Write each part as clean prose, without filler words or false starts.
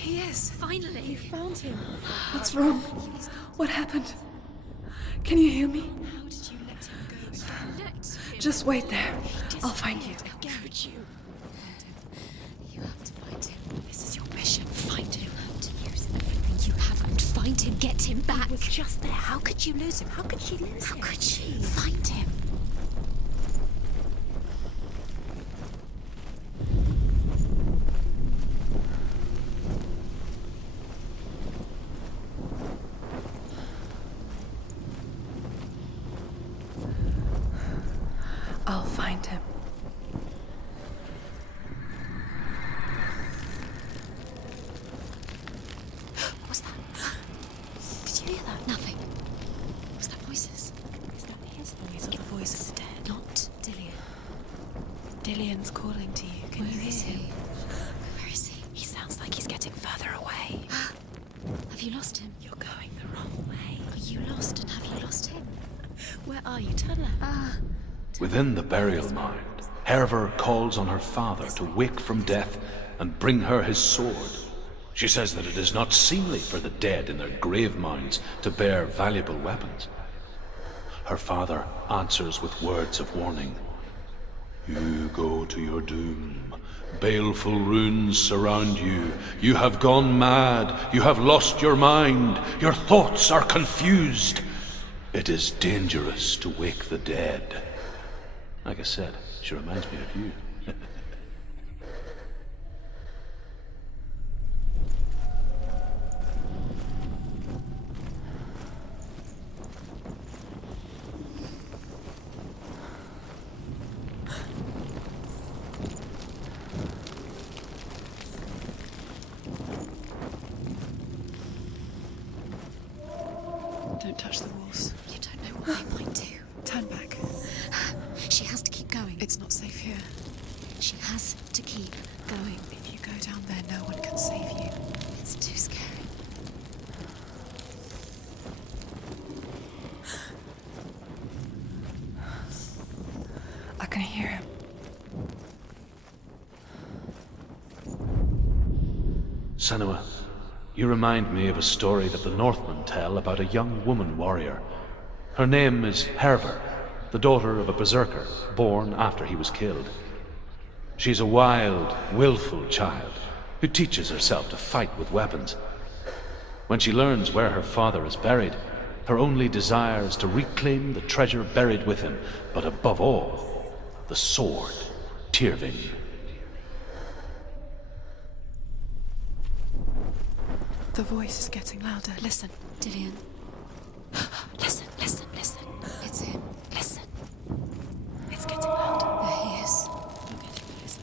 he is, finally. You found him. What's wrong? What happened? Can you hear me? How did you let him go? Let him. Just wait there. I'll find you. How could you? Find him. You have to find him. This is your mission. Find him. You have to use everything you have and find him. Get him back. He was just there. How could you lose him? How could she lose him? How could she? Find him. I'll find him. What's that? Did you hear that? Nothing. Was that voices? Is that his voice or the voice of the dead? Not Dillian. Dillian's calling to you. Can you Where hear is him? he? Where is he? He sounds like he's getting further away. Have you lost him? You're going the wrong way. Are you lost and have you lost him? Where are you? Turn left. Within the burial mound, Herver calls on her father to wake from death and bring her his sword. She says that it is not seemly for the dead in their grave mounds to bear valuable weapons. Her father answers with words of warning. You go to your doom. Baleful runes surround you. You have gone mad. You have lost your mind. Your thoughts are confused. It is dangerous to wake the dead. Like I said, she reminds me of you. Don't touch the walls. You don't know what I might do. Turn back. She has to keep going. It's not safe here. She has to keep going. If you go down there, no one can save you. It's too scary. I can hear him. Senua, you remind me of a story that the Northmen tell about a young woman warrior. Her name is Herver, the daughter of a berserker born after he was killed. She's a wild, willful child who teaches herself to fight with weapons. When she learns where her father is buried, her only desire is to reclaim the treasure buried with him, but above all, the sword, Tyrving. The voice is getting louder. Listen. Dillian. Listen, listen, listen. It's him. Listen. It's getting louder. There he is. Look at him. Listen.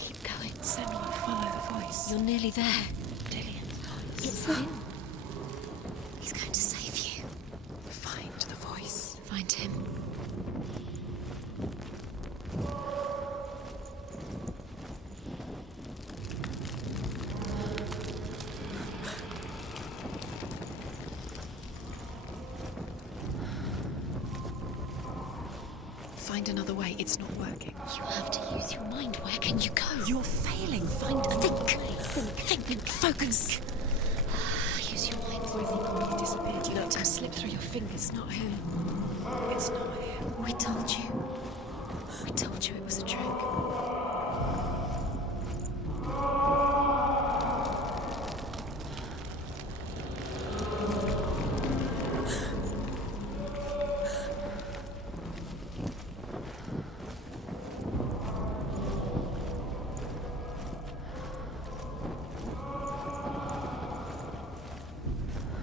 Keep going. Senua, follow the voice. You're nearly there. Dillian's voice. It's him. He's going to save you. Find the voice. Find him. Find another way. It's not working. You have to use your mind. Where can you go? You're failing. Find a Think. Focus. Use your mind. Where's he gone? He disappeared. You let him slip through your fingers. It's not him. It's not him. We told you. We told you it was a trick.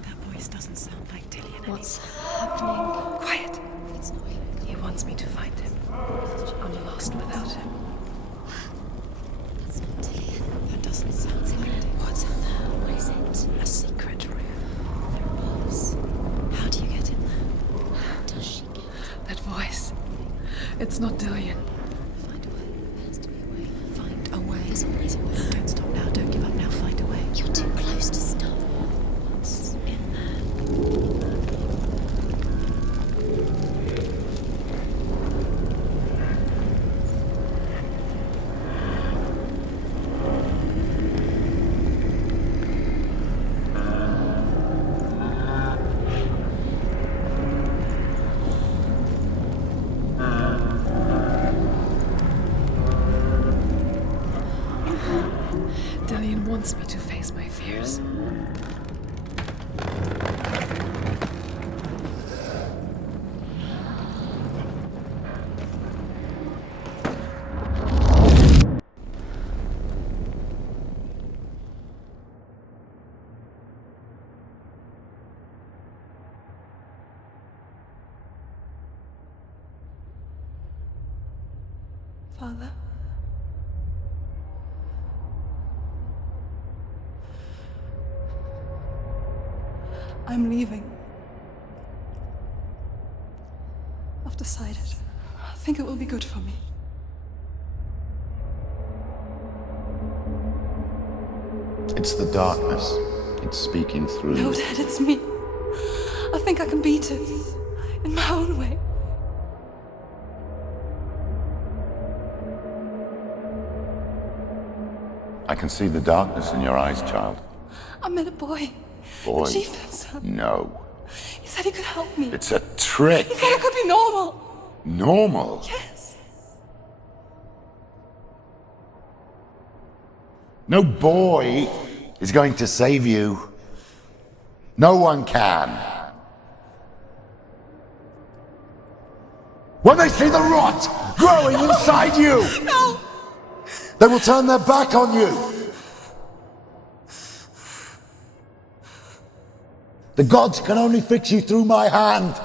That voice doesn't sound like Dillian What's anymore. happening? Quiet. It's not him. He wants me to find him. I'm lost without him. That's not Dillian. That doesn't sound like What's in there? What is it? A secret room. There was. How do you get in there? How does she get? That voice. It's not Dillian. Find a way. There has to be a way. Find a way. There's always a way. Don't stop now. Don't give up now. Find a way. You're too close to stop. What's in there? my fears. Father? I'm leaving. I've decided. I think it will be good for me. It's the darkness. It's speaking through No, you. Dad, it's me. I think I can beat it. In my own way. I can see the darkness in your eyes, child. I met a boy. Boy. The chieftain's son. No. He said he could help me. It's a trick. He said I could be normal. Normal. Yes. No boy is going to save you. No one can. When they see the rot growing inside you, No! they will turn their back on you. The gods can only fix you through my hand.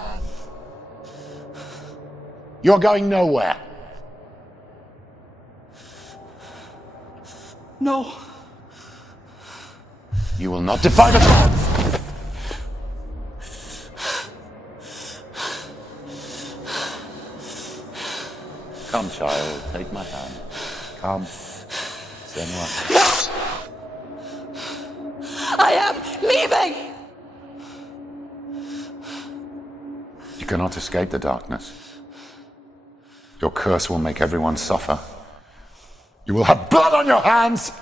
You're going nowhere. No. You will not defy the gods. Come, child, take my hand. Come. Senua. I am leaving! You cannot escape the darkness. Your curse will make everyone suffer. You will have blood on your hands!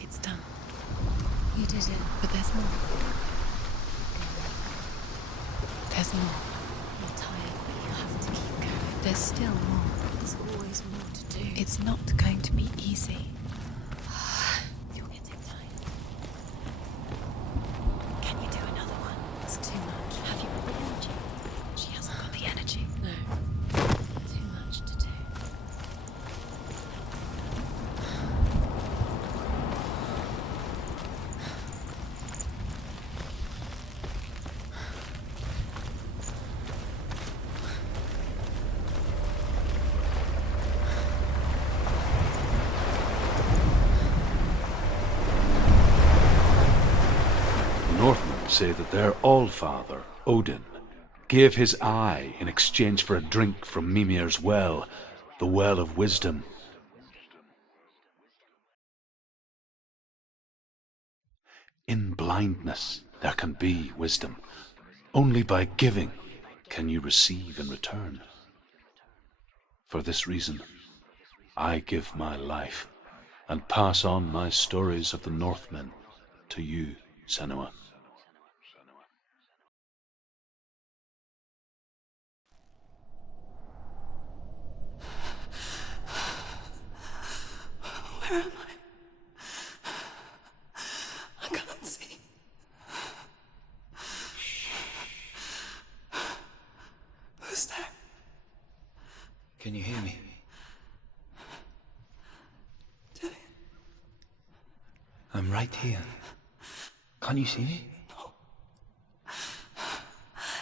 It's done. You did it. But there's more. There's more. You're tired, but you have to keep going. There's still more. There's always more to do. It's not going to be easy. You're getting tired. Can you do another one? It's too much. Have you got the energy? She hasn't got the energy. No. Too much to do. Northmen say that their Allfather, Odin, gave his eye in exchange for a drink from Mimir's well, the Well of Wisdom. In blindness there can be wisdom. Only by giving can you receive in return. For this reason, I give my life and pass on my stories of the Northmen to you, Senua. Where am I? I can't see. Who's there? Can you hear me? Yithian? I'm right here. Can't you see me?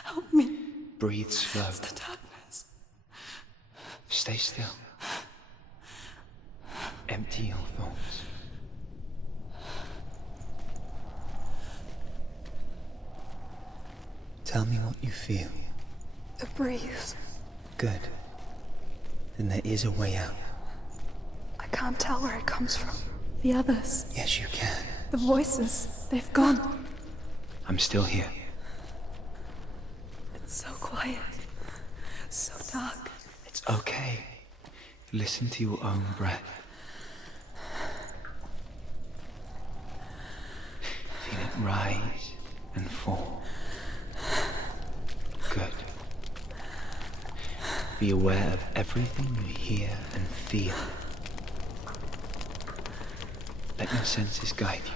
Help me. Breathe slow. It's the darkness. Stay still. Empty your thoughts. Tell me what you feel. The breeze. Good. Then there is a way out. I can't tell where it comes from. The others. Yes, you can. The voices. They've gone. I'm still here. It's so quiet. So dark. It's okay. Listen to your own breath. Feel it rise and fall. Be aware of everything you hear and feel. Let your senses guide you.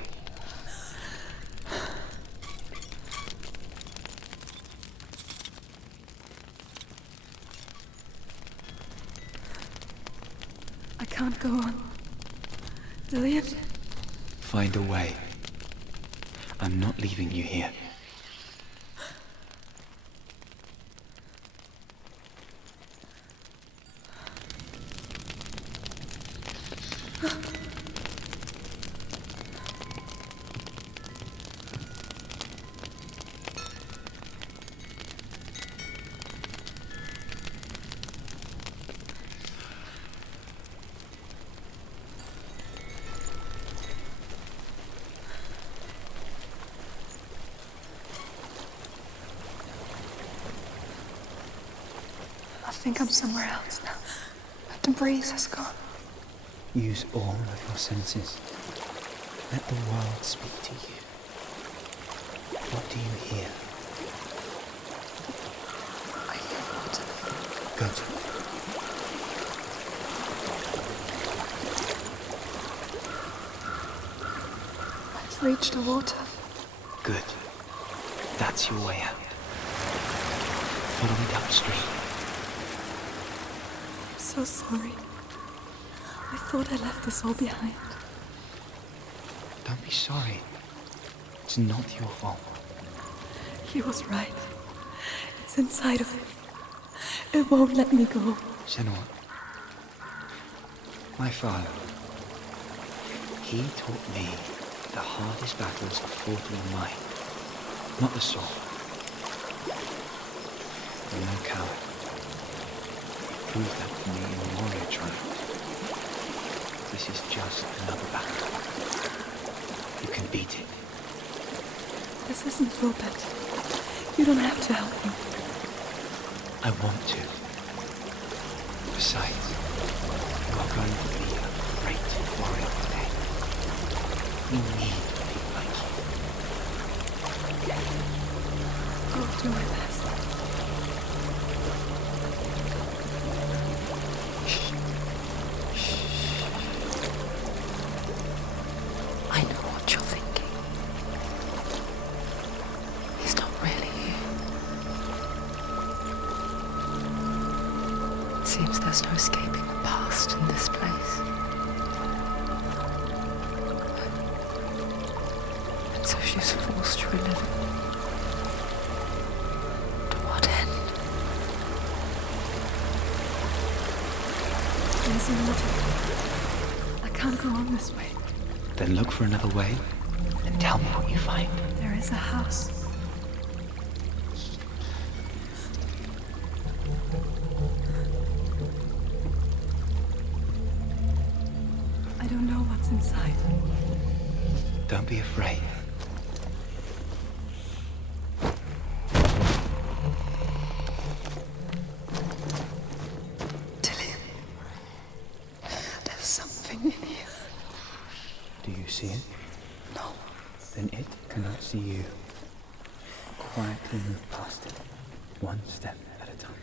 I can't go on. Yithian? Find a way. I'm not leaving you here. I think I'm somewhere else now. The breeze has gone. Use all of your senses. Let the world speak to you. What do you hear? I hear water. Good. I've reached the water. Good. That's your way out. Follow it upstream. I'm so sorry. I thought I left this all behind. Don't be sorry. It's not your fault. He was right. It's inside of him. It won't let me go. Senua, my father, he taught me the hardest battles are fought in the mind, not the soul. I'm no coward. He proved that to me in the warrior trials. This is just another battle. You can beat it. This isn't your battle. You don't have to help me. I want to. Besides, you are going to be a great warrior today. We need people like you. I'll do my best. I know what you're thinking. He's not really here. It seems there's no escaping the past in this place. And so she's forced to relive it. To what end? There's a waterfall. I can't go on this way. Then look for another way and tell me what you find. There is a house. I don't know what's inside. Don't be afraid. Tilly, there's something in here. Do you see it? No. Then it cannot see you. Quietly move past it, one step at a time.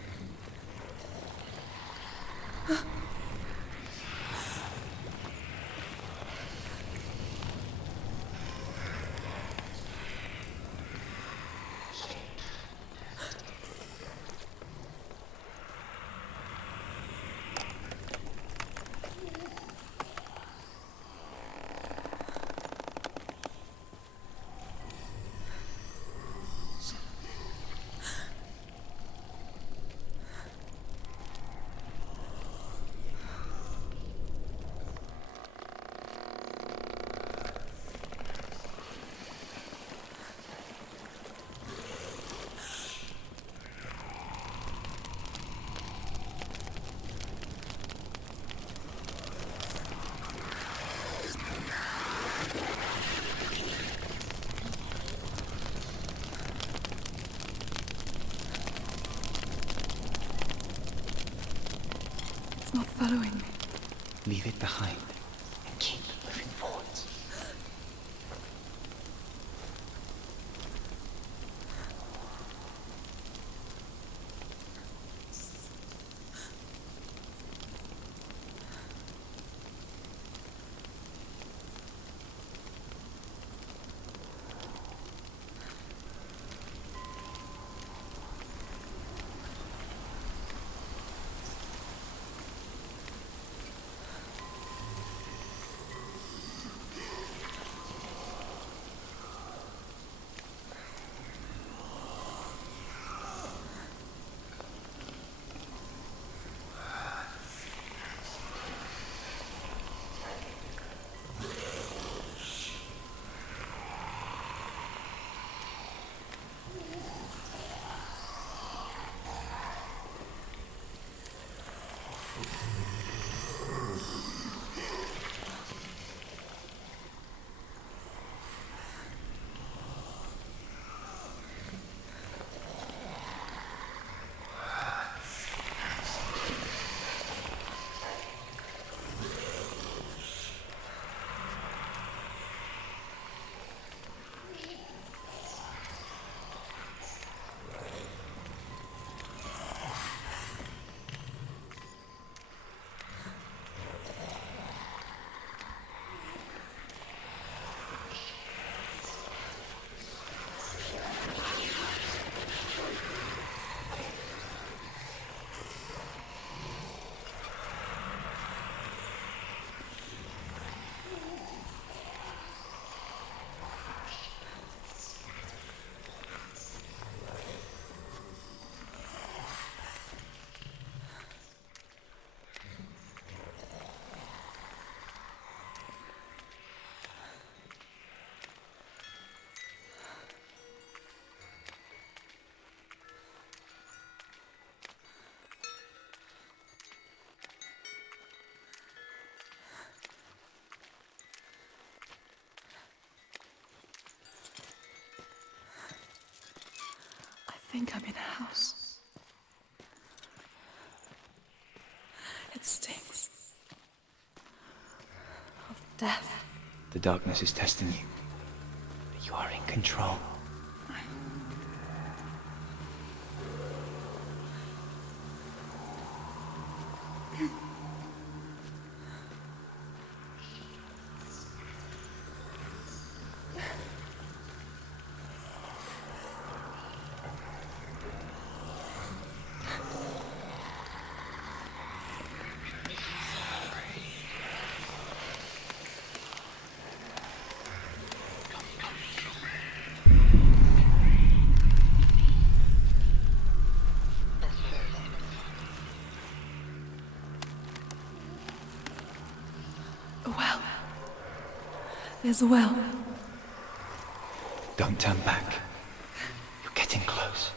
It's not following me. Leave it behind and keep moving forwards. think I'm in a house. It stinks of death. The darkness is testing you. But you are in control. A well. There's a well. Don't turn back. You're getting close.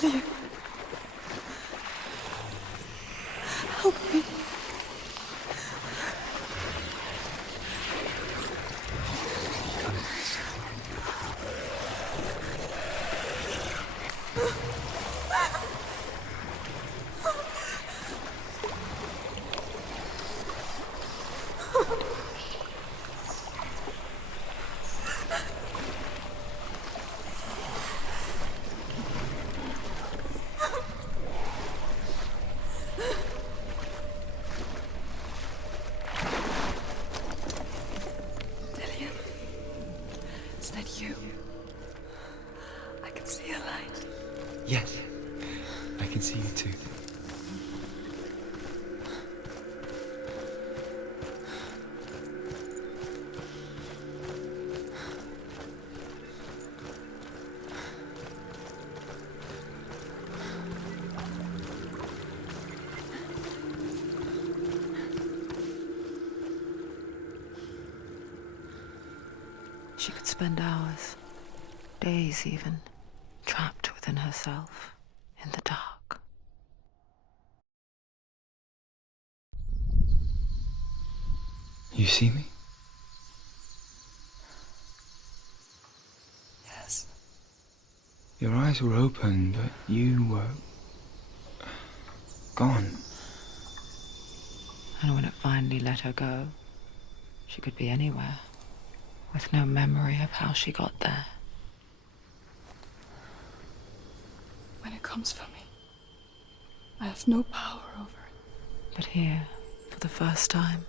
Yithian. Help me. Yithian. Is that you? I can see a light. Yes. I can see you too. She could spend hours, days even, trapped within herself, in the dark. You see me? Yes. Your eyes were open, but you were gone. And when it finally let her go, she could be anywhere, with no memory of how she got there. When it comes for me, I have no power over it. But here, for the first time,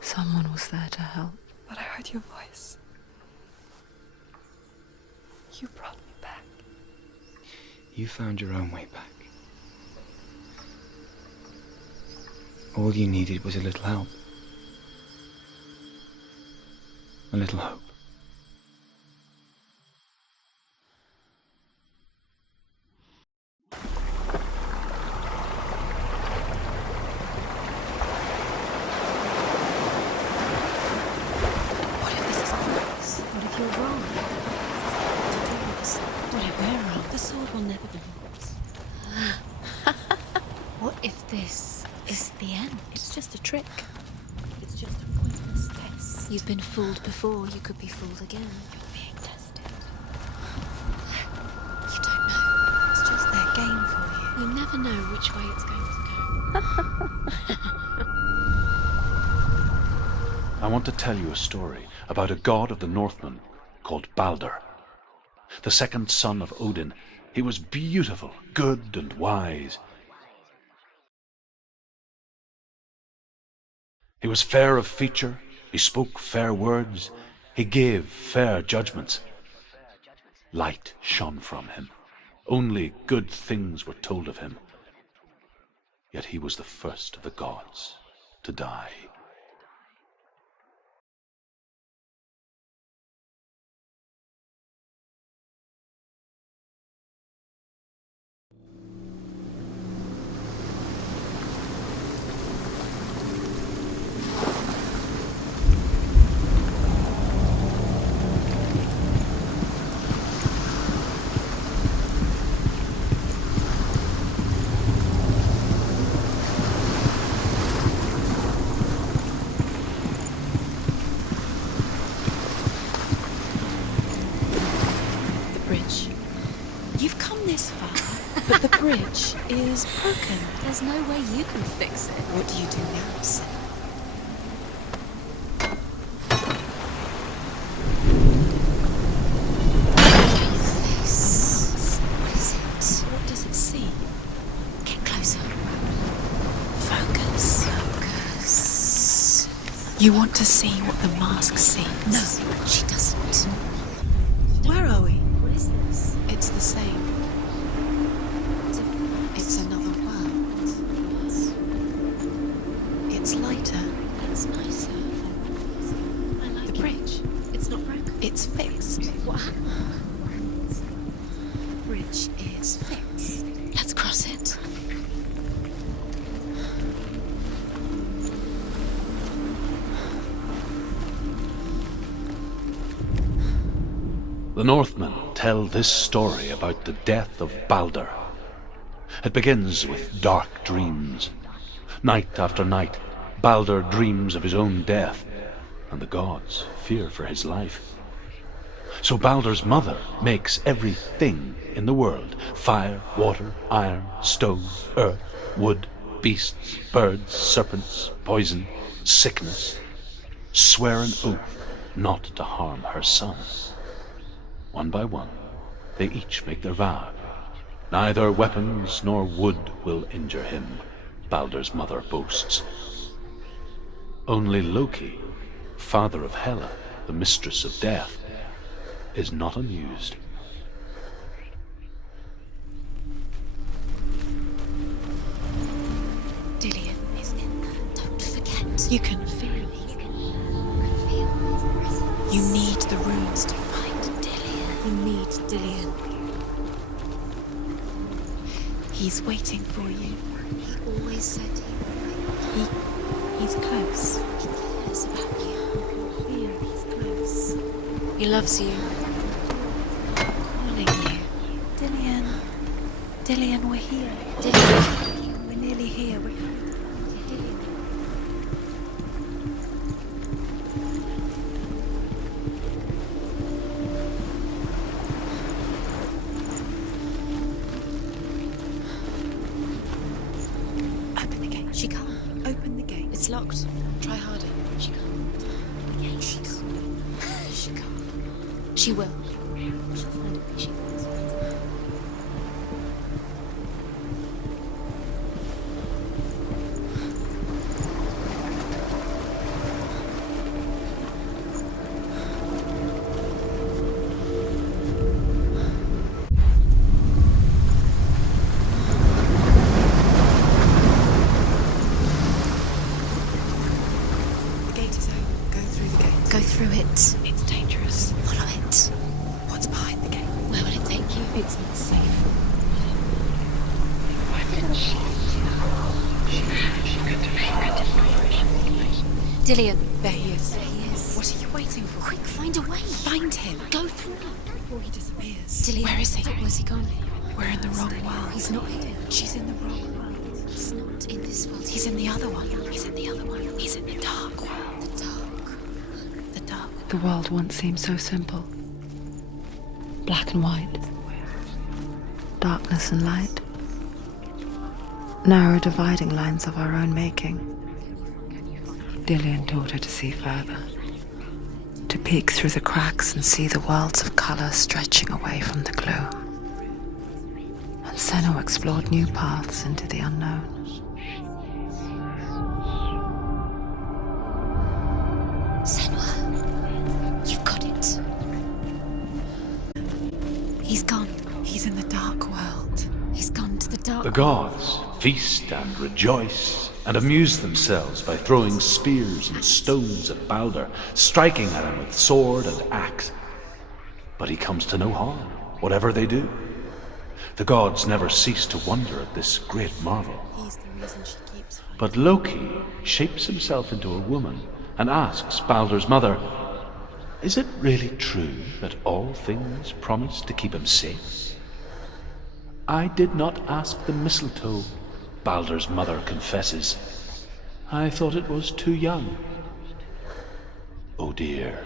someone was there to help. But I heard your voice. You brought me back. You found your own way back. All you needed was a little help. A little hope. What if this is pointless? What if you're wrong? What if we're wrong? The sword will never be lost. What if this is the end? It's just a trick. It's just a pointless test. You've been fooled before. You could be fooled again. You're being tested. You don't know. It's just their game for you. You never know which way it's going to go. I want to tell you a story about a god of the Northmen called Balder. The second son of Odin. He was beautiful, good, and wise. He was fair of feature, he spoke fair words, he gave fair judgments. Light shone from him. Only good things were told of him. Yet he was the first of the gods to die. But the bridge is broken. There's no way you can fix it. What do you do now, Senua? What is it? What does it see? Get closer. Focus. Focus. You want to see what the mask sees? No, she doesn't. Where are we? What is this? It's the same. It's another world. It's lighter. That's nicer. I like The bridge. It's not broken. It's fixed. What happened? The bridge is fixed. Let's cross it. The Northmen tell this story about the death of Balder. It begins with dark dreams. Night after night, Balder dreams of his own death, and the gods fear for his life. So Balder's mother makes everything in the world, fire, water, iron, stone, earth, wood, beasts, birds, serpents, poison, sickness, swear an oath not to harm her son. One by one, they each make their vow. Neither weapons nor wood will injure him, Balder's mother boasts. Only Loki, father of Hela, the mistress of death, is not amused. Dillian Is in there. Don't forget. You can feel it. You need the runes to find Dillian. You need Dillian. He's waiting for you. He always said He's close. he cares about you. Feel he's close. He loves you. Calling you. Dillian. Dillian, we're here. Dillian. We're nearly here. We're Open the gate. She can't. Open the gate. It's locked. Try harder. She can't. Again, she can't. She can't. She will. She'll find a way. She will. The gate is open. Go through the gate. Go through it. It's dangerous. Follow it. What's behind the gate? Where will it take you? It's not safe. Dillian. There he is. There he is. What are you waiting for? Quick, find a way. Find him. Go through it. Before he disappears. Dillian. Where is he? Where's he gone? We're in the wrong world. He's not here. She's in the wrong world. He's not in this world. He's in the other one. He's in the other one. He's in the dark world. the dark. The dark. The world once seemed so simple. Black and white. Darkness and light. Narrow dividing lines of our own making. Dillian taught her to see further. To peek through the cracks and see the worlds of colour stretching away from the gloom. And Senua explored new paths into the unknown. Senua, you've got it. He's gone. He's in the dark world. He's gone to the dark. The gods feast and rejoice and amuse themselves by throwing spears and stones at Balder, striking at him with sword and axe. But he comes to no harm, whatever they do. The gods never cease to wonder at this great marvel. He's the reason she keeps fighting. But Loki shapes himself into a woman and asks Balder's mother, "Is it really true that all things promise to keep him safe?" "I did not ask the mistletoe," Balder's mother confesses. "I thought it was too young." Oh dear.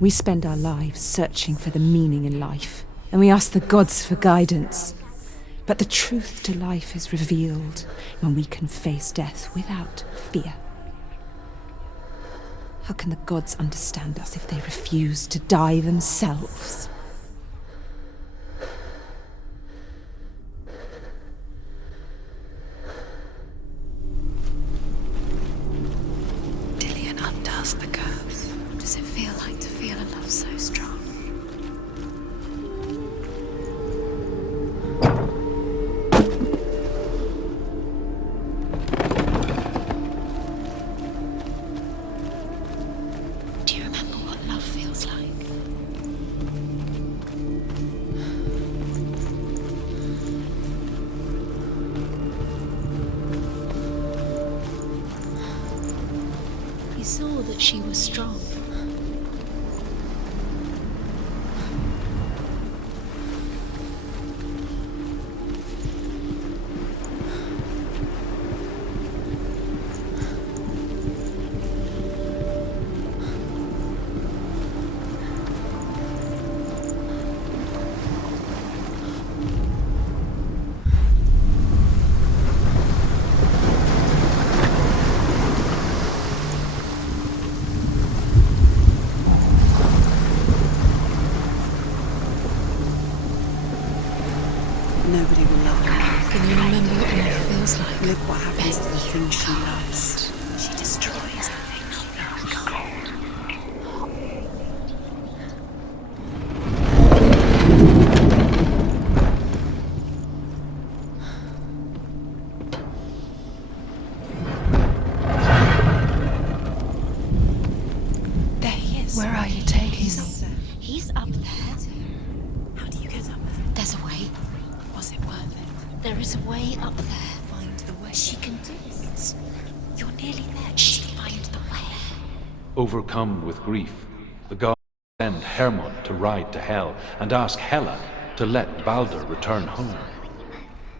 We spend our lives searching for the meaning in life, and we ask the gods for guidance. But the truth to life is revealed when we can face death without fear. How can the gods understand us if they refuse to die themselves? Yithian undoes the curse. What does it feel like to feel a love so strong? Do you remember what love feels like? He saw that she was strong. Nobody will love her. Can you remember what love feels like? Look what happens to the things she loves. She destroys the thing she loves. There he is. Where are you taking me? He's up there. How do you get up there? There's a way. Was it worth it? There is a way up there. Find the way. She can do it. You're nearly there. Just find the way. Overcome with grief, the gods send Hermod to ride to Hell and ask Hela to let Balder return home.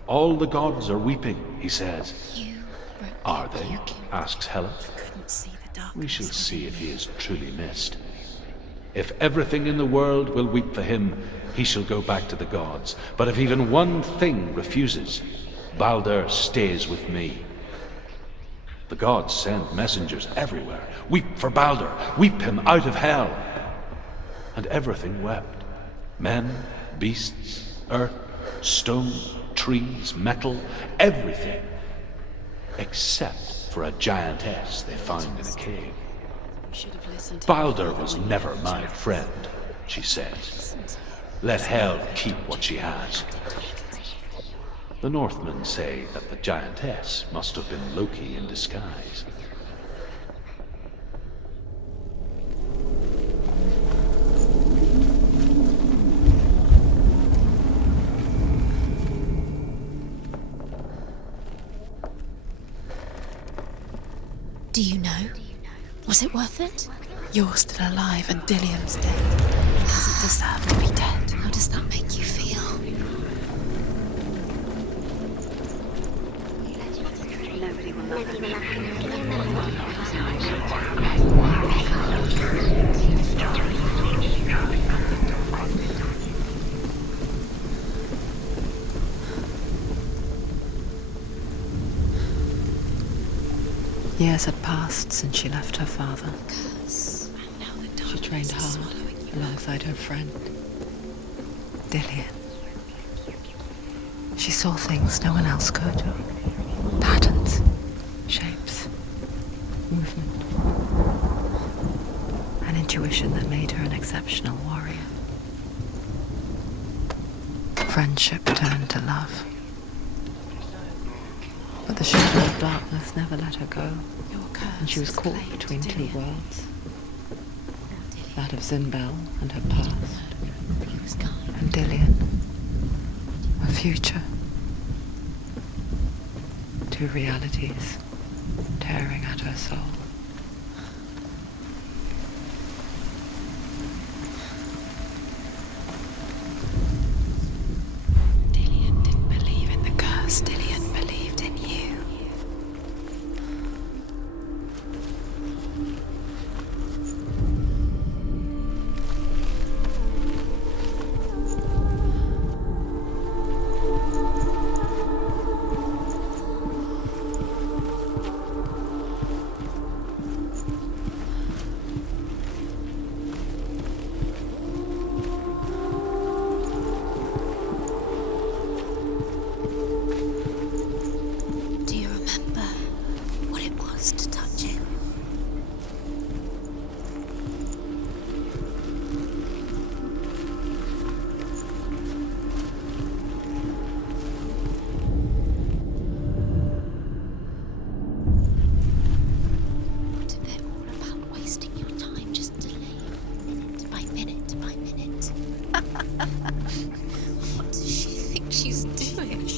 All the gods are weeping, he says. You were Are they? Asks Hela. Couldn't see the dark. We shall see if he is truly missed. If everything in the world will weep for him, he shall go back to the gods. But if even one thing refuses, Balder stays with me. The gods send messengers everywhere. Weep for Balder, weep him out of hell. And everything wept. Men, beasts, earth, stone, trees, metal, everything. Except for a giantess they found in a cave. Balder was never my friend, she says. Let Hel keep what she has. The Northmen say that the giantess must have been Loki in disguise. Do you know? Was it worth it? You're still alive and Dillian's dead. He doesn't deserve to be dead. How does that make you feel? Nobody will love her. Years had passed since she left her father. She trained hard alongside her friend, Yithian. She saw things no one else could. Patterns, shapes, movement. An intuition that made her an exceptional warrior. Friendship turned to love. But the shadow of darkness never let her go, and she was caught between two worlds. That of Zimbel and her past, and Yithian, her future. Two realities tearing at her soul. Yithian didn't believe in the curse. Yithian believed in you. What does she think she's doing?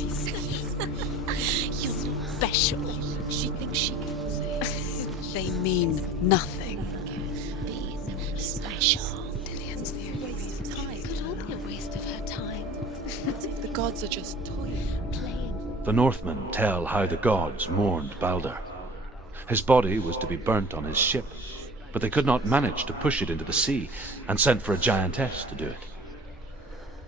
You're special. She thinks she can say. They mean nothing. Being special. Dillian's the only waste of time. Could all be a waste of her time. The gods are just toying. Playing. The Northmen tell how the gods mourned Balder. His body was to be burnt on his ship, but they could not manage to push it into the sea, and sent for a giantess to do it.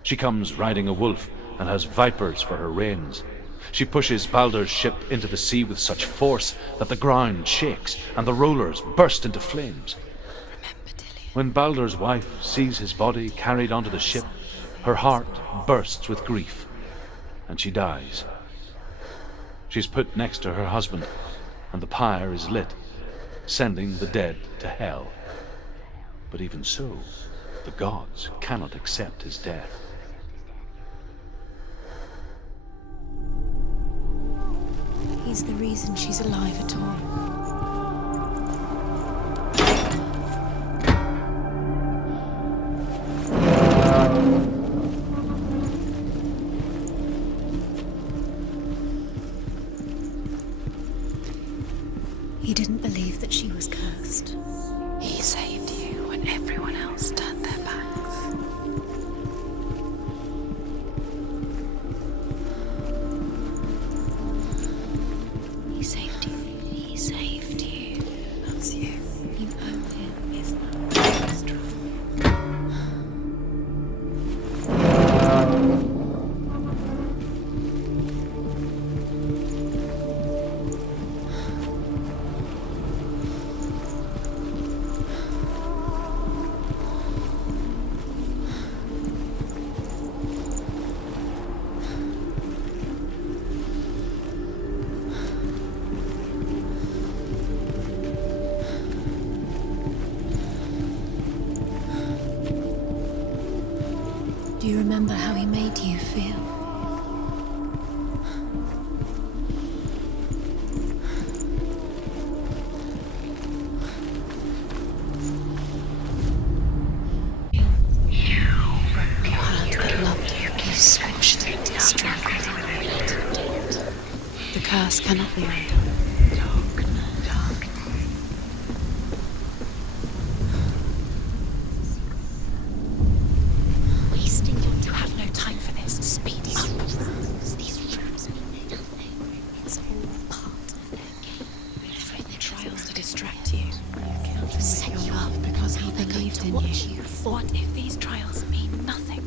She comes riding a wolf and has vipers for her reins. She pushes Balder's ship into the sea with such force that the ground shakes and the rollers burst into flames. When Balder's wife sees his body carried onto the ship, her heart bursts with grief, and she dies. She's put next to her husband, and the pyre is lit, sending the dead to hell. But even so, the gods cannot accept his death. He's the reason she's alive at all. He didn't believe that she was cursed. He saved you when everyone else turned their backs. He saved you. He saved you. Loves you. You owe him his love. Do you remember how he made you feel? You squashed it, strangled it. The curse cannot be undone. Wasting your time. Have no time for this. Speed up. These rules mean nothing. It's all part of their game. The trials to distract you. You set you up because he they're going believed to in watch you. you fall. What if these trials mean nothing?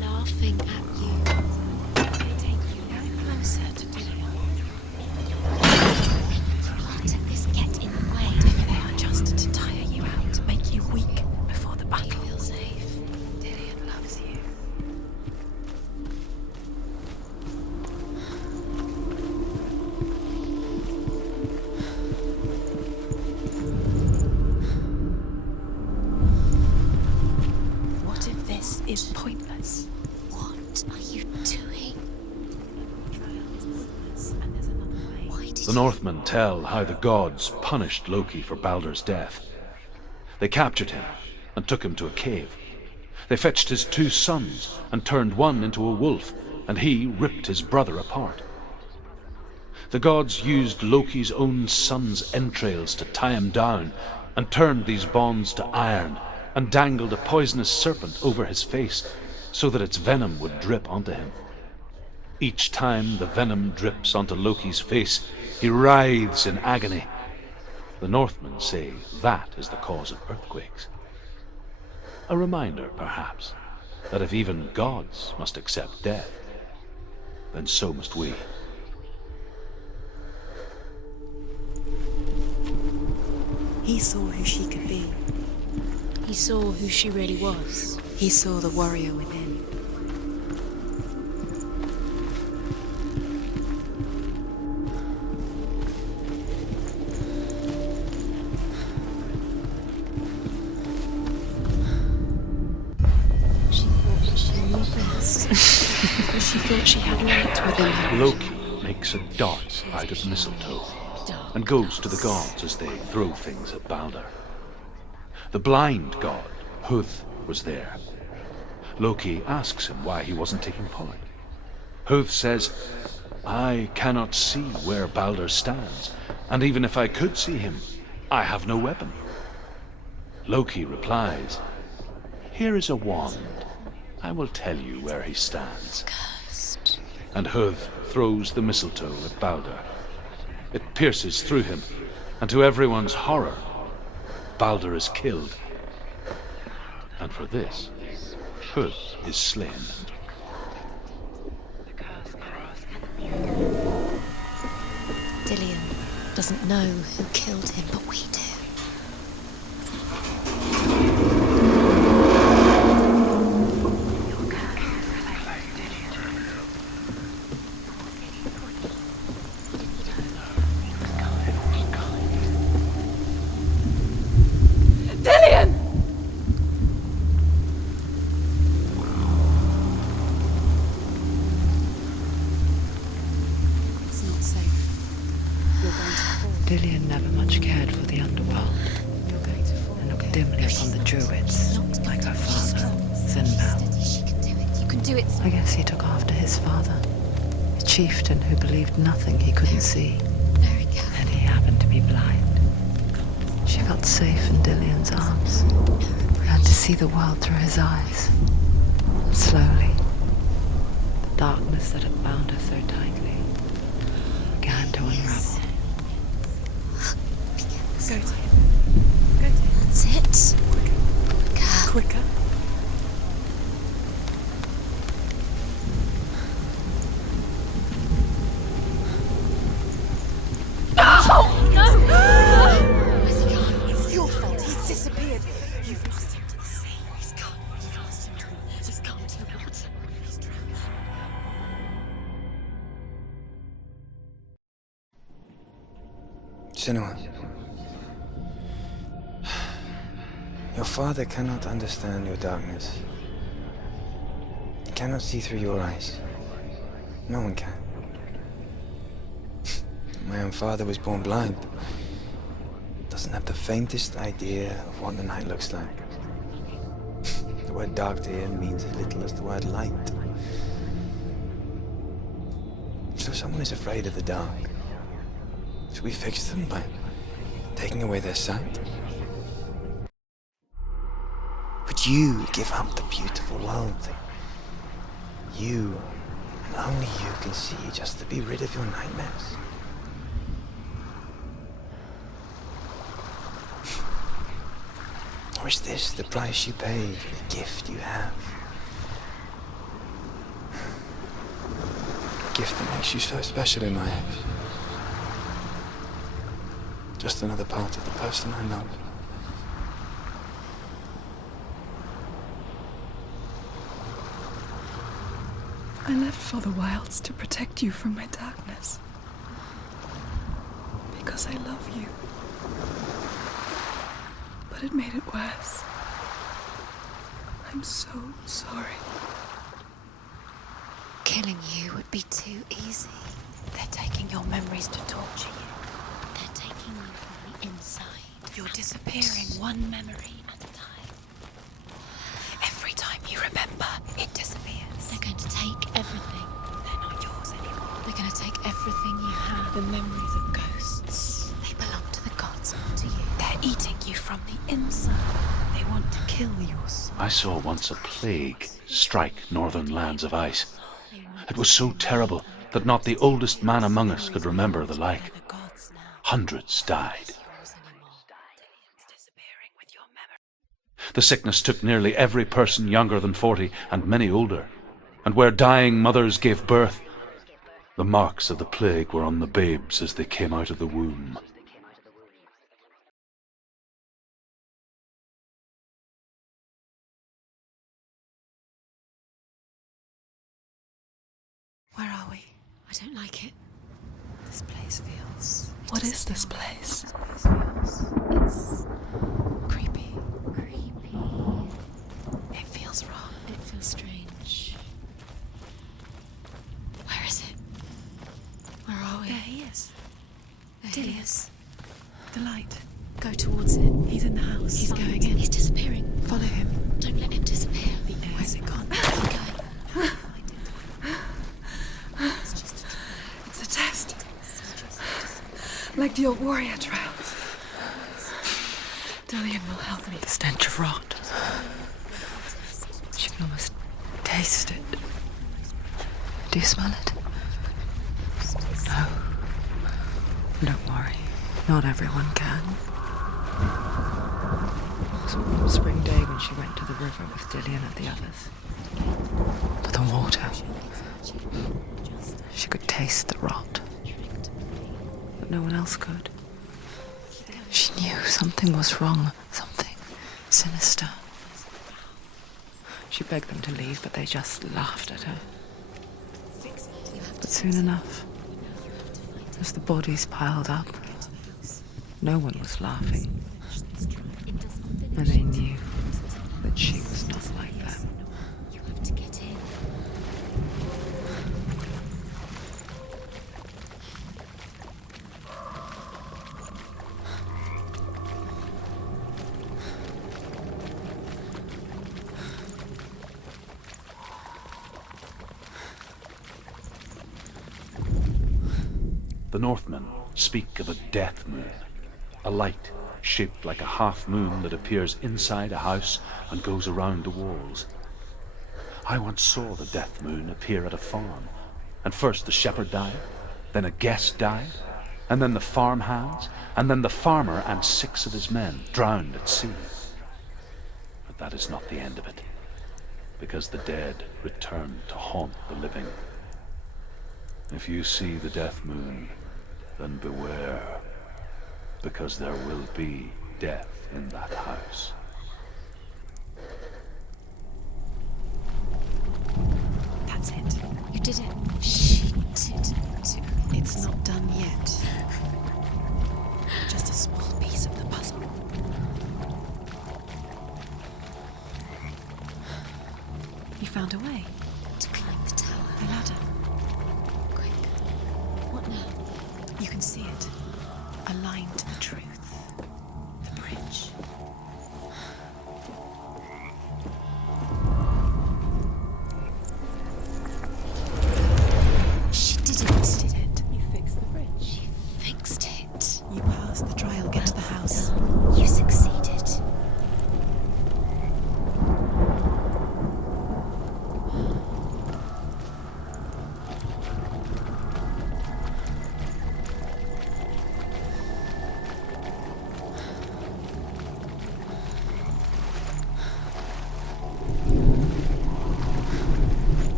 Laughing at you. They take you no closer to Dillian. Let this get in the way. If they are just to tire you out, to make you weak before the battle. You feel safe. Dillian loves you. What if this is pointless? What are you doing? Why did The Northmen tell how the gods punished Loki for Balder's death. They captured him and took him to a cave. They fetched his 2 sons and turned one into a wolf, and he ripped his brother apart. The gods used Loki's own son's entrails to tie him down, and turned these bonds to iron, and dangled a poisonous serpent over his face, so that its venom would drip onto him. Each time the venom drips onto Loki's face, he writhes in agony. The Northmen say that is the cause of earthquakes. A reminder, perhaps, that if even gods must accept death, then so must we. He saw who she could be. He saw who she really was. He saw the warrior within. She thought she knew best. She thought she had light within her. Loki makes a dart out of mistletoe and goes to the gods as they throw things at Balder. The blind god, Huth, was there, Loki asks him why he wasn't taking part. Huth says, I cannot see where Balder stands, and even if I could see him, I have no weapon. Loki replies, here is a wand. I will tell you where he stands. Cursed. And Huth throws the mistletoe at Balder. It pierces through him, and to everyone's horror, Balder is killed. And for this, Huth is slain. Yithian doesn't know who killed him, but we do. Yithian never much cared for the underworld, and looked dimly upon the druids, like her father, Senua. She can do it. You can do it. I guess he took after his father, a chieftain who believed nothing he couldn't see, Very good. and he happened to be blind. She felt safe in Yithian's arms, learned to see the world through his eyes. And slowly, the darkness that had bound her so tightly began to unravel. Go to him. Go to him. That's it. Quicker. It's your fault. He's disappeared. You've lost him to the sea. He's gone. You've lost him to the... He's gone to the water. He's drowned. Senua. Your father cannot understand your darkness. He cannot see through your eyes. No one can. My own father was born blind. Doesn't have the faintest idea of what the night looks like. The word dark to him means as little as the word light. So someone is afraid of the dark. Should we fix them by taking away their sight? Would you give up the beautiful world that you, and only you, can see just to be rid of your nightmares? Or is this the price you pay for the gift you have? A gift that makes you so special in my eyes. Just another part of the person I love. I left for the wilds to protect you from my darkness. Because I love you. But it made it worse. I'm so sorry. Killing you would be too easy. They're taking your memories to torture you. They're taking you from the inside. You're disappearing one memory at a time. Every time you remember, it disappears. They're going to take everything. They're not yours anymore. They're going to take everything you have. The memories of ghosts. They belong to the gods, not to you. They're eating you from the inside. They want to kill your soul. I saw once a plague strike northern lands of ice. It was so terrible that not the oldest man among us could remember the like. The gods now. Hundreds died. Disappearing with your memory. The sickness took nearly every person younger than 40 and many older. And where dying mothers gave birth, the marks of the plague were on the babes as they came out of the womb. Where are we? I don't like it. This place feels... What is this place? It's creepy. Creepy. It feels wrong. It feels strange. Where is it? Where are we? There he is. There he is. The light. Go towards it. He's in the house. He's going in. He's disappearing. Follow him. Don't let him disappear. The Where's it gone? It's a test. Like the old warrior trials. Dillian will help me. The stench of rot. She can almost taste it. Do you smell it? No. Don't worry. Not everyone can. It was a warm spring day when she went to the river with Yithian and the others. But the water. She could taste the rot. But no one else could. She knew something was wrong. Something sinister. She begged them to leave, but they just laughed at her. But soon enough, as the bodies piled up, no one was laughing. And they knew that she was not like them. You have to get in. The Northmen speak of a death moon, a light shaped like a half moon that appears inside a house and goes around the walls. I once saw the death moon appear at a farm, and first the shepherd died, then a guest died, and then the farm hands, and then the farmer and 6 of his men drowned at sea. But that is not the end of it, because the dead return to haunt the living. If you see the death moon, then beware, because there will be death in that house. That's it. You did it. She did it. It's not done yet. Just a small piece of the puzzle. You found a way. To climb the tower. The ladder. Quick. What now? You can see it. Aligned to the truth. The bridge. She did it. Did it. You fixed the bridge. She fixed it. You passed the trial, get to the house. You succeeded.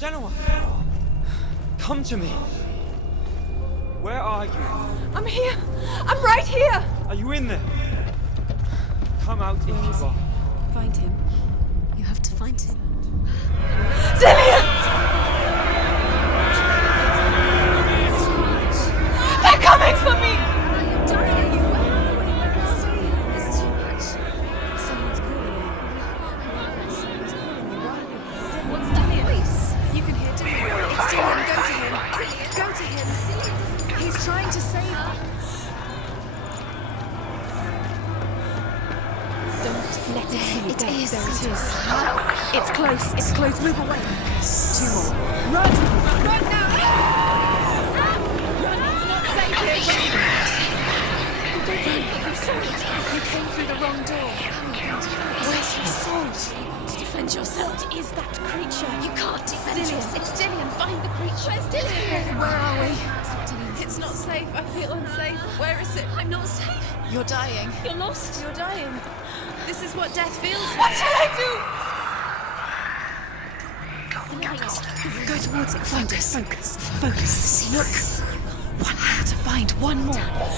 Senua! Come to me! Where are you? I'm here! I'm right here! Are you in there? Come out if you are. Find him. You have to find him. Dillian! They're coming for me! I'm dying. Where are we? It's too much. Someone's calling me. Someone's calling me. Why? What's that voice? You can hear Dillian. It's Dillian. Go to him. Go to him. He's trying to save her. Don't let it see you. It is. There it is. It's close. It's close. Move away. 2 more. Run! Run now! Run! It's not safe here. Run! I'm sorry. You came through the wrong door. Where's your sword? To defend yourself. What is that creature? You can't defend Dillian. yourself. It's Dillian. Find the creature. Where's Dillian? Where are we? It's not safe. I feel unsafe. Where is it? I'm not safe. You're dying. You're lost. You're dying. This is what death feels like. What shall I do? Go towards it. Focus. Focus. Focus. Look. One more to find. One more.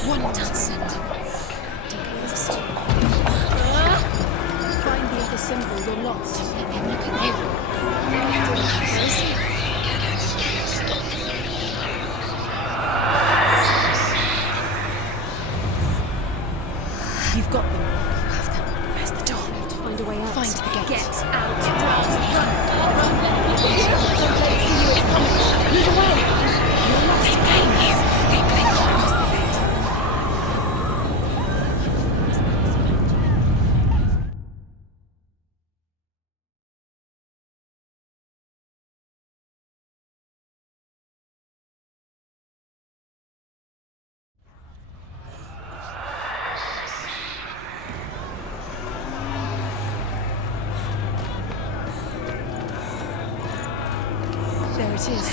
One more. Find the other symbol. You're lost. Let him look at you. Where is he? You've got them. You have them. Where's the door? You have to find a way out. Find the gate. Get out. Run. Run. Don't let it see you. It's coming. There it is.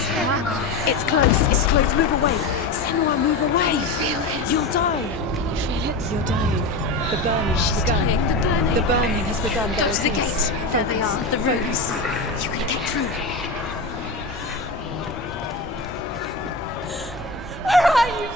It's close. It's close. Move away. Senua, move away. Feel it. You'll die. Can you feel it? You're dying. The burning has begun. Dying. The burning. The burning has begun. Go There to the it is. gate. There they are. The rooms. You can get through. Where are you?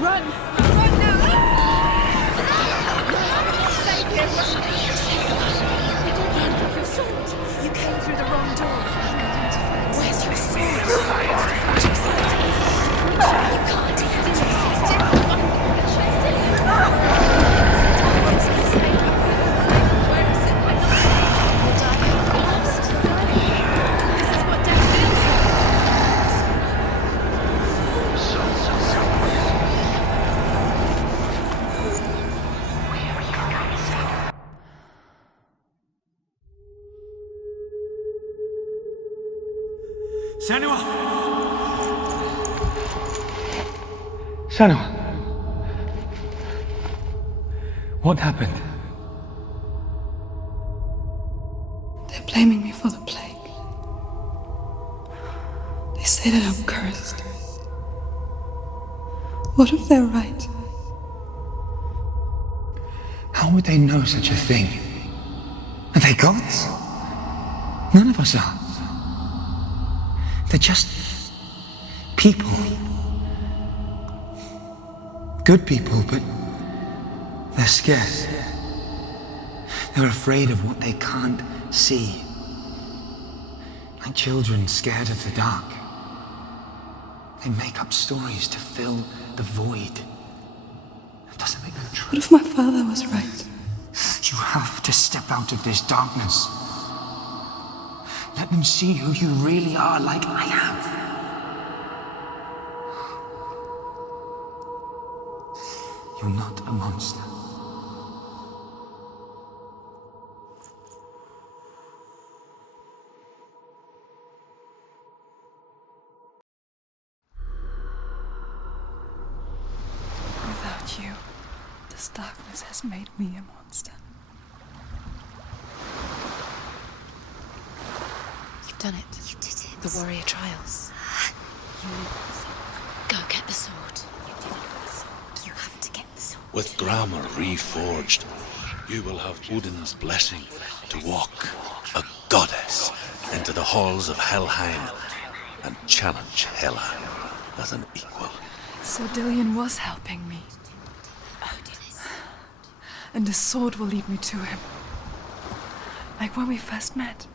Run! Run now! Save him! Your sword! You came through the wrong door. Where's your sword? You can't do Senua! Senua! What happened? They're blaming me for the plague. They say that I'm cursed. What if they're right? How would they know such a thing? Are they gods? None of us are. They're just people. Good people, but they're scared. They're afraid of what they can't see. Like children scared of the dark. They make up stories to fill the void. That doesn't make them true. What if my father was right? You have to step out of this darkness. Let them see who you really are, like I have. You're not a monster. Without you, this darkness has made me a monster. You've done it. You did it. The warrior trials. Go get the sword. You did it for the sword. You have to get the sword. With GRAMR reforged, you will have Odin's blessing to walk, a goddess, into the halls of Helheim and challenge Hela as an equal. So Yithian was helping me. And the sword will lead me to him. Like when we first met.